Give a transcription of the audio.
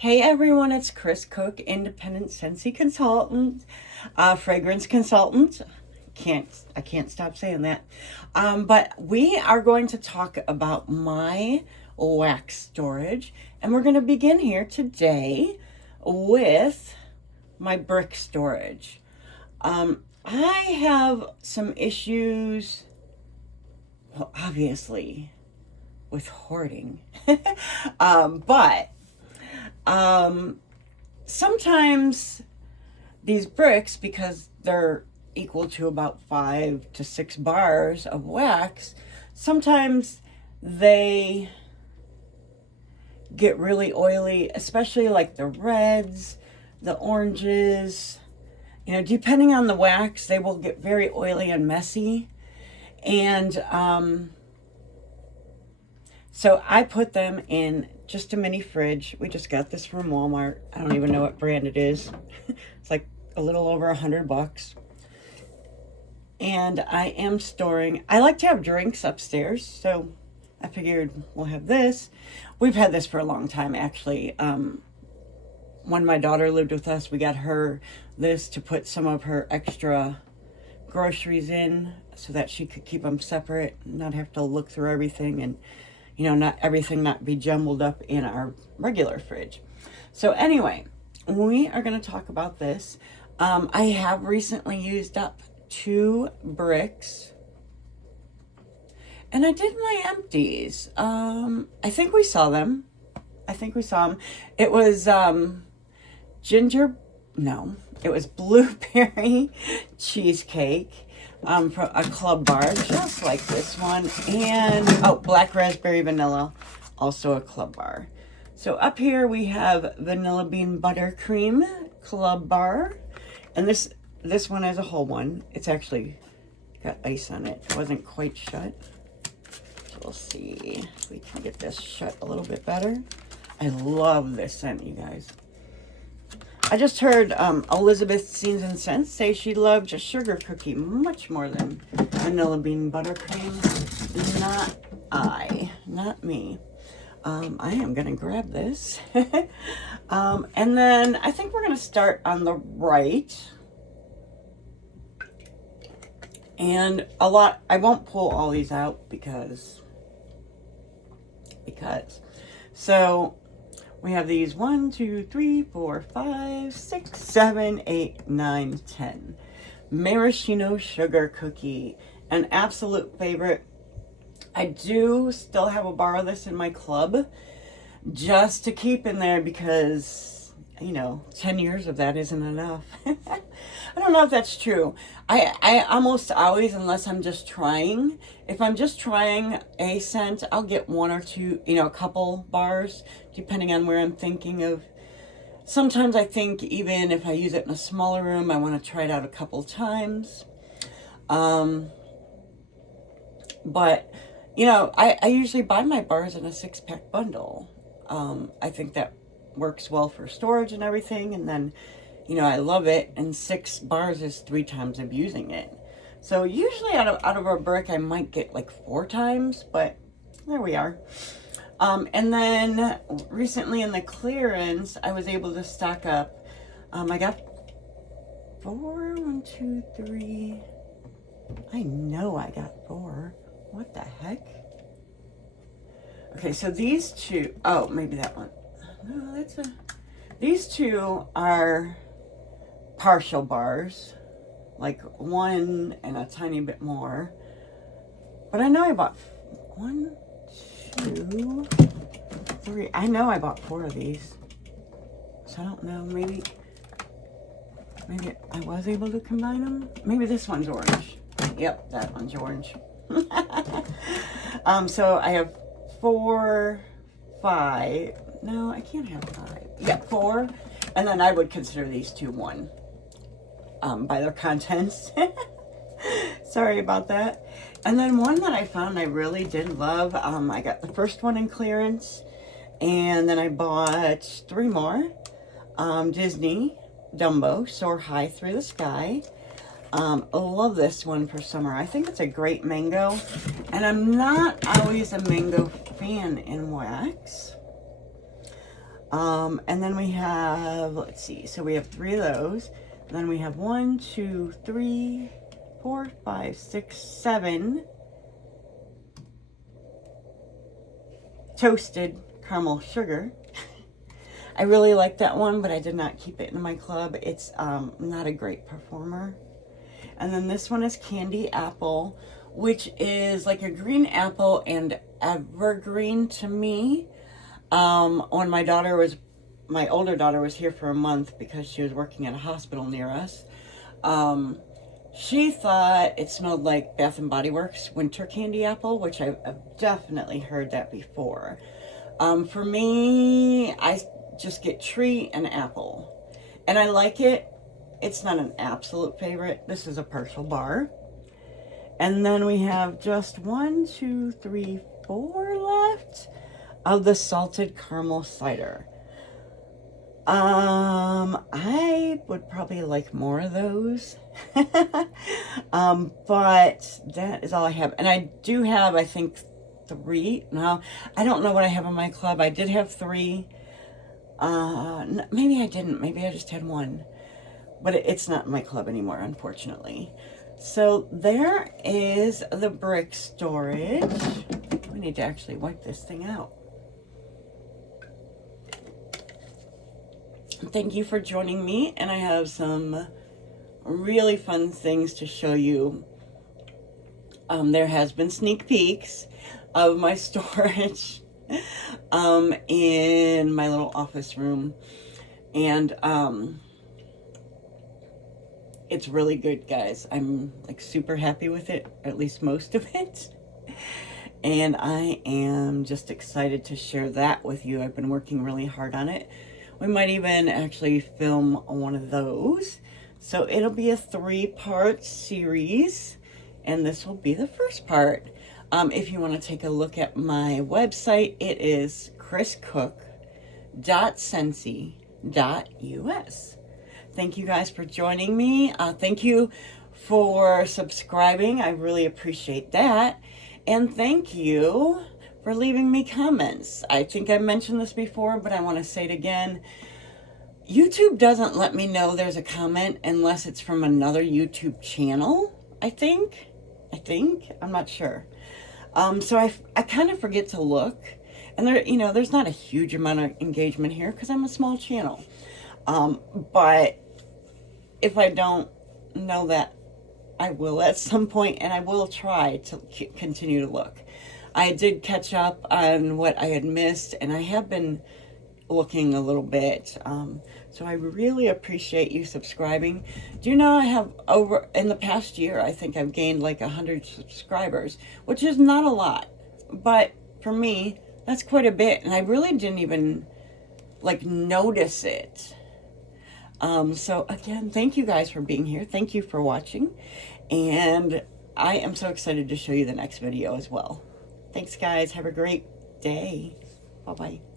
Hey everyone, it's Chris Cook, independent Scentsy consultant, fragrance consultant. I can't stop saying that. But we are going to talk about my wax storage, and we're going to begin here today with my brick storage. I have some issues, well, obviously, with hoarding, but sometimes these bricks, because they're equal to about 5 to 6 bars of wax, sometimes they get really oily, especially like the reds, the oranges. You know, depending on the wax, they will get very oily and messy. And so I put them in just a mini fridge. We just got this from Walmart. I don't even know what brand it is. It's like a little over $100. And I am storing, I like to have drinks upstairs, so I figured we'll have this. We've had this for a long time, actually. When my daughter lived with us, we got her this to put some of her extra groceries in so that she could keep them separate, not have to look through everything, and you know, not everything not be jumbled up in our regular fridge. So anyway, we are going to talk about this. I have recently used up 2 bricks, and I did my empties. I think we saw them. It was it was blueberry cheesecake from a club bar, just like this one, and black raspberry vanilla, also a club bar. So up here we have vanilla bean buttercream club bar, and this one is a whole one. It's actually got ice on it. It wasn't quite shut. So we'll see if we can get this shut a little bit better. I love this scent, you guys. I just heard Elizabeth Scenes and Scents say she loved a sugar cookie much more than vanilla bean buttercream. Not me. I am going to grab this. And then I think we're going to start on the right. And I won't pull all these out because. So we have these 1, 2, 3, 4, 5, 6, 7, 8, 9, 10. Maraschino sugar cookie, an absolute favorite. I do still have a bar of this in my club just to keep in there because, you know, 10 years of that isn't enough. I don't know if that's true. I almost always, unless I'm just trying, if I'm just trying a scent, I'll get 1 or 2, you know, a couple bars, depending on where I'm thinking of. Sometimes I think even if I use it in a smaller room, I want to try it out a couple times. But, you know, I usually buy my bars in a 6-pack bundle. I think that works well for storage and everything, and then, you know, I love it, and 6 bars is 3 times of using it. So usually out of a brick I might get like 4 times, but there we are. And then recently in the clearance I was able to stock up. I got 4, 1, 2, 3. I know I got 4. What the heck? Okay, so these 2, oh, maybe that one. No, these 2 are partial bars, like 1 and a tiny bit more. But I know I bought 1, 2, 3. I know I bought 4 of these. So I don't know, maybe I was able to combine them. Maybe this one's orange. Yep, that one's orange. So I have 4, 5. No, I can't have 5. Yeah, 4. And then I would consider these 2 1 by their contents. Sorry about that. And then one that I found I really did love. I got the first one in clearance, and then I bought 3 more. Disney Dumbo Soar High Through the Sky. I love this one for summer. I think it's a great mango, and I'm not always a mango fan in wax. And then we have, let's see, so we have 3 of those. And then we have 1, 2, 3, 4, 5, 6, 7 toasted caramel sugar. I really like that one, but I did not keep it in my club. It's not a great performer. And then this one is candy apple, which is like a green apple and evergreen to me. When my older daughter was here for a month because she was working at a hospital near us, she thought it smelled like Bath and Body Works winter candy apple, which I've definitely heard that before. For me, I just get tree and apple, and I like it. It's not an absolute favorite. This is a partial bar. And then we have just 1, 2, 3, 4 left of the salted caramel cider. I would probably like more of those. But that is all I have. And I do have, I think, 3. No, I don't know what I have in my club. I did have 3. Maybe I didn't. Maybe I just had 1. But it's not in my club anymore, unfortunately. So there is the brick storage. We need to actually wipe this thing out. Thank you for joining me, and I have some really fun things to show you. There has been sneak peeks of my storage in my little office room, and it's really good, guys. I'm like super happy with it, at least most of it. And I am just excited to share that with you. I've been working really hard on it. We might even actually film one of those. So it'll be a 3-part series, and this will be the first part. If you want to take a look at my website, it is chriscook.scentsy.us. Thank you guys for joining me. Thank you for subscribing. I really appreciate that. And thank you for leaving me comments. I think I mentioned this before, but I want to say it again. YouTube doesn't let me know there's a comment unless it's from another YouTube channel, I think. I'm not sure. So I kind of forget to look. And there's not a huge amount of engagement here because I'm a small channel. But if I don't know that, I will at some point, and I will try to continue to look. I did catch up on what I had missed, and I have been looking a little bit. So I really appreciate you subscribing. Do you know I have in the past year, I think I've gained like 100 subscribers, which is not a lot. But for me, that's quite a bit, and I really didn't even like notice it. So again, thank you guys for being here. Thank you for watching. And I am so excited to show you the next video as well. Thanks, guys. Have a great day. Bye-bye.